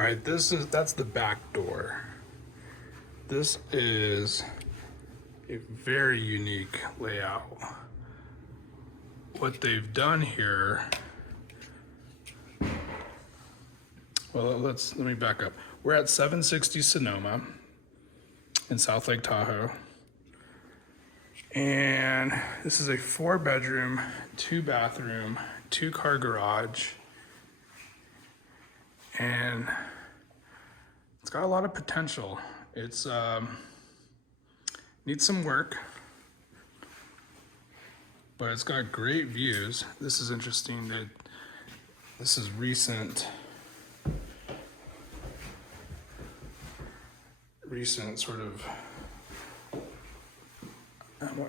All right, that's the back door. This is a very unique layout. What they've done here, well, let me back up. We're at 760 Sonoma in South Lake Tahoe. And this is a 4-bedroom, 2-bathroom, 2-car garage. And it's got a lot of potential. It's needs some work, but it's got great views. This is interesting that this is recent sort of,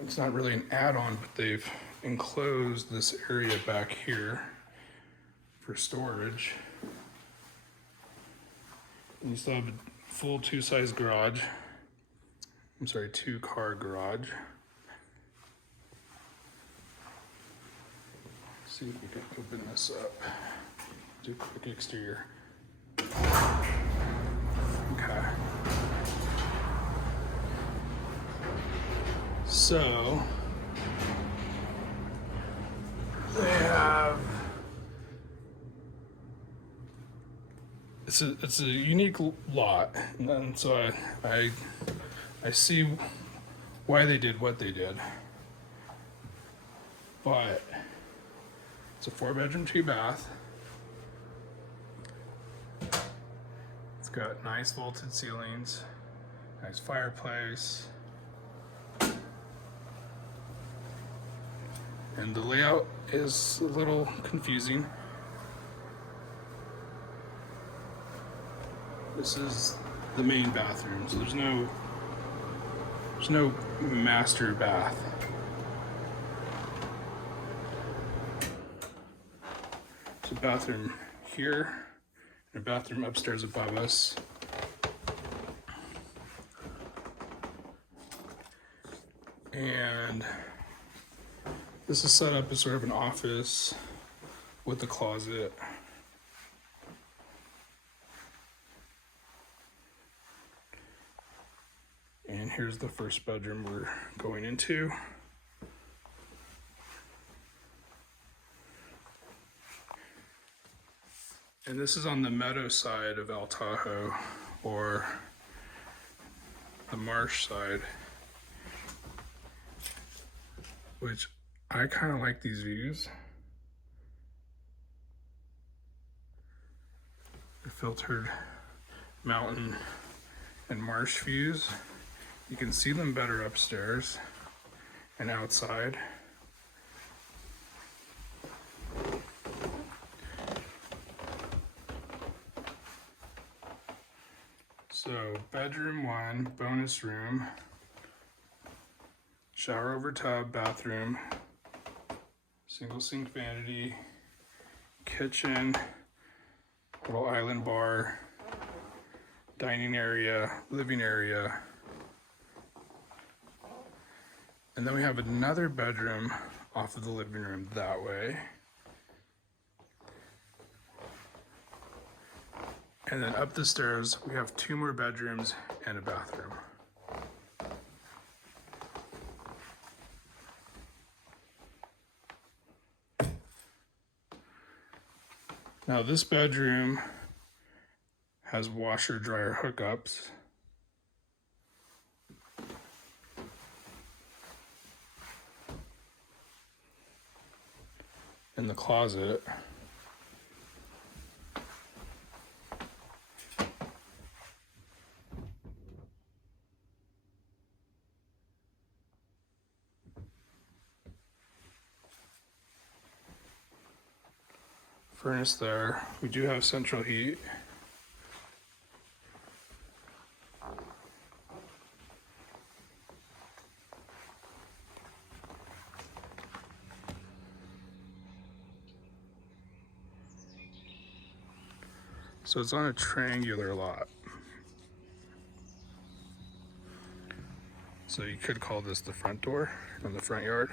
it's not really an add-on, but they've enclosed this area back here for storage. And you still have a full 2-size garage. I'm sorry, 2-car garage. Let's see if we can open this up. Do a quick exterior. Okay. So they have, it's a unique lot, and so I see why they did what they did. But it's a 4-bedroom, 2-bath. It's got nice vaulted ceilings, nice fireplace. And the layout is a little confusing. This is the main bathroom, so there's no master bath. There's a bathroom here and a bathroom upstairs above us. And this is set up as sort of an office with a closet. And here's the first bedroom we're going into. And this is on the Meadow side of El Tahoe, or the marsh side, which I kind of like these views. The filtered mountain and marsh views. You can see them better upstairs and outside. So bedroom 1, bonus room, shower over tub, bathroom, single sink vanity, kitchen, little island bar, dining area, living area. And then we have another bedroom off of the living room that way. And then up the stairs, we have 2 more bedrooms and a bathroom. Now this bedroom has washer dryer hookups. In the closet. Furnace there. We do have central heat. So it's on a triangular lot. So you could call this the front door from the front yard.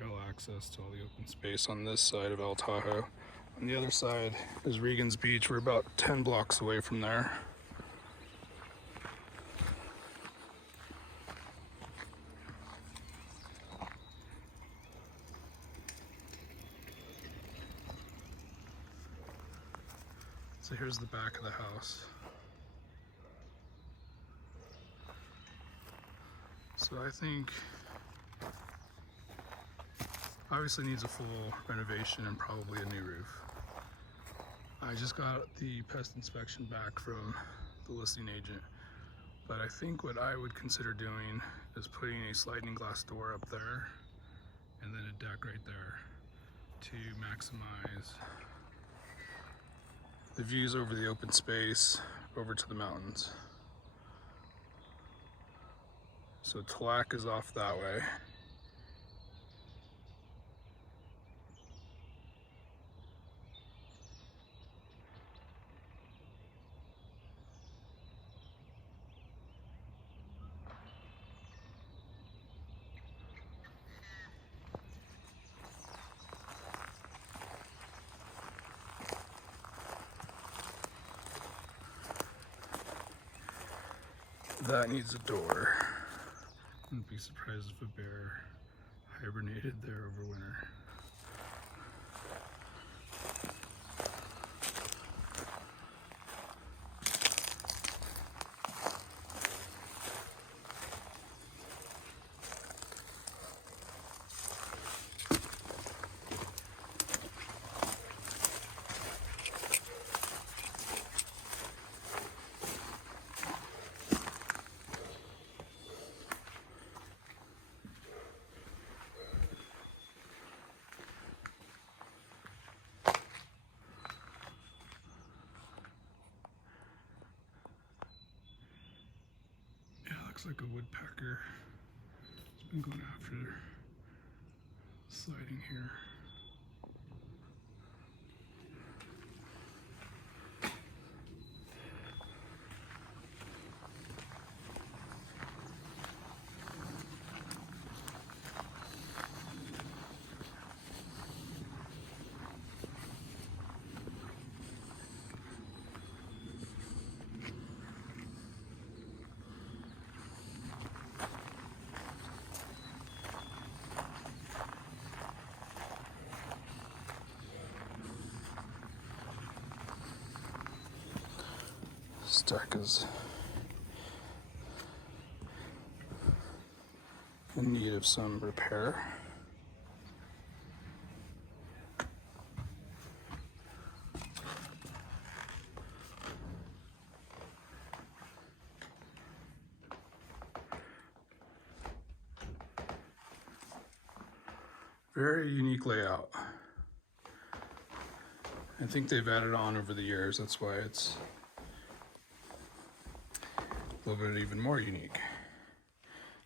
trail access to all the open space on this side of El Tahoe. On the other side is Regan's Beach. We're about 10 blocks away from there. So here's the back of the house. So I think obviously needs a full renovation and probably a new roof. I just got the pest inspection back from the listing agent, but I think what I would consider doing is putting a sliding glass door up there and then a deck right there to maximize the views over the open space over to the mountains. So Tlac is off that way. That needs a door. Wouldn't be surprised if a bear hibernated there over winter. Looks like a woodpecker. It's been going after the sliding here. This deck is in need of some repair. Very unique layout. I think they've added on over the years, that's why it's a little bit even more unique.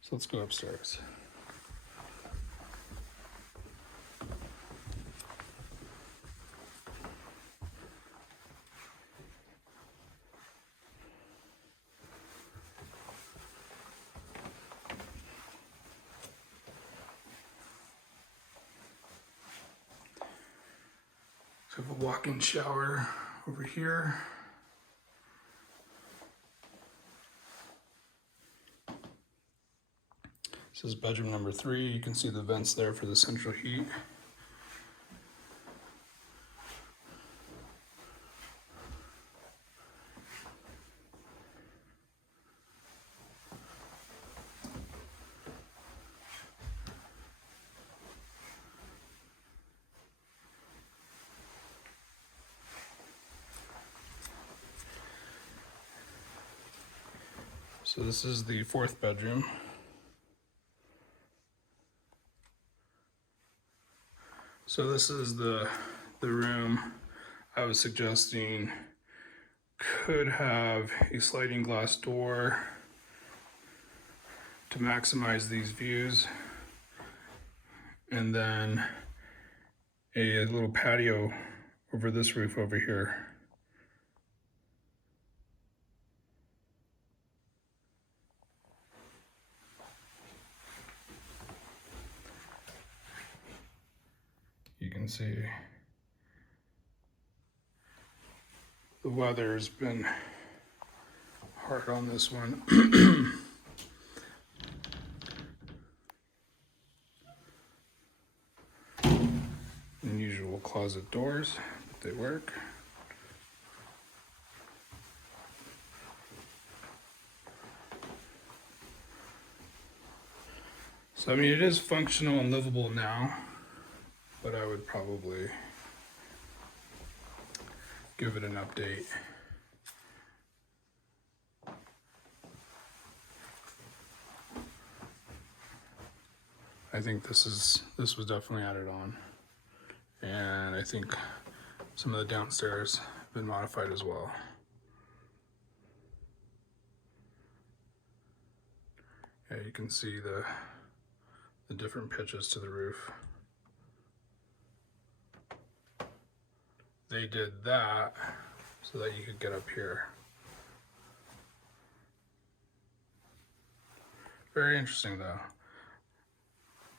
So let's go upstairs. So we have a walk-in shower over here. This is bedroom number 3. You can see the vents there for the central heat. So this is the 4th bedroom. So this is the room I was suggesting could have a sliding glass door to maximize these views, and then a little patio over this roof over here. can see the weather's been hard on this one. Unusual closet doors, but they work. So I mean, it is functional and livable now, but I would probably give it an update. I think this was definitely added on, and I think some of the downstairs have been modified as well. Yeah, you can see the different pitches to the roof. They did that so that you could get up here. Very interesting though.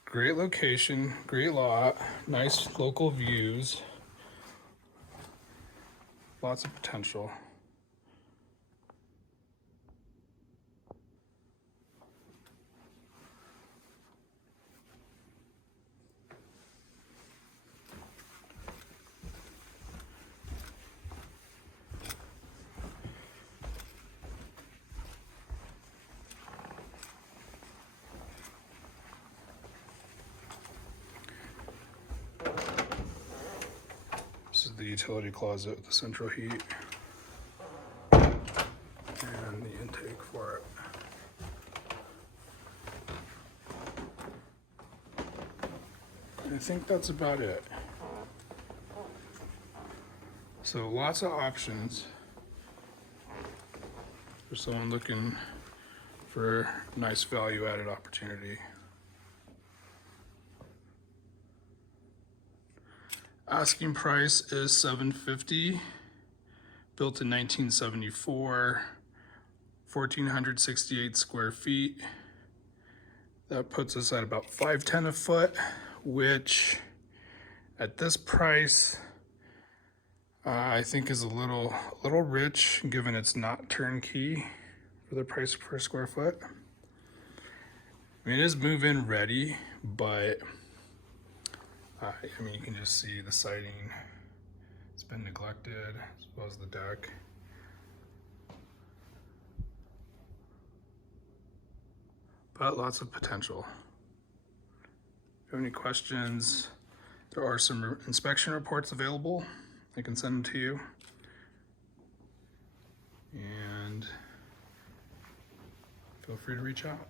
Great location, great lot, nice local views, lots of potential. This is the utility closet with the central heat and the intake for it. I think that's about it. So lots of options for someone looking for a nice value-added opportunity. Asking price is $750, built in 1974, 1,468 square feet. That puts us at about $510 a foot, which at this price, I think is a little rich, given it's not turnkey for the price per square foot. I mean, it is move-in ready, but I mean, you can just see the siding. It's been neglected, as well as the deck. But lots of potential. If you have any questions, there are some inspection reports available. I can send them to you. And feel free to reach out.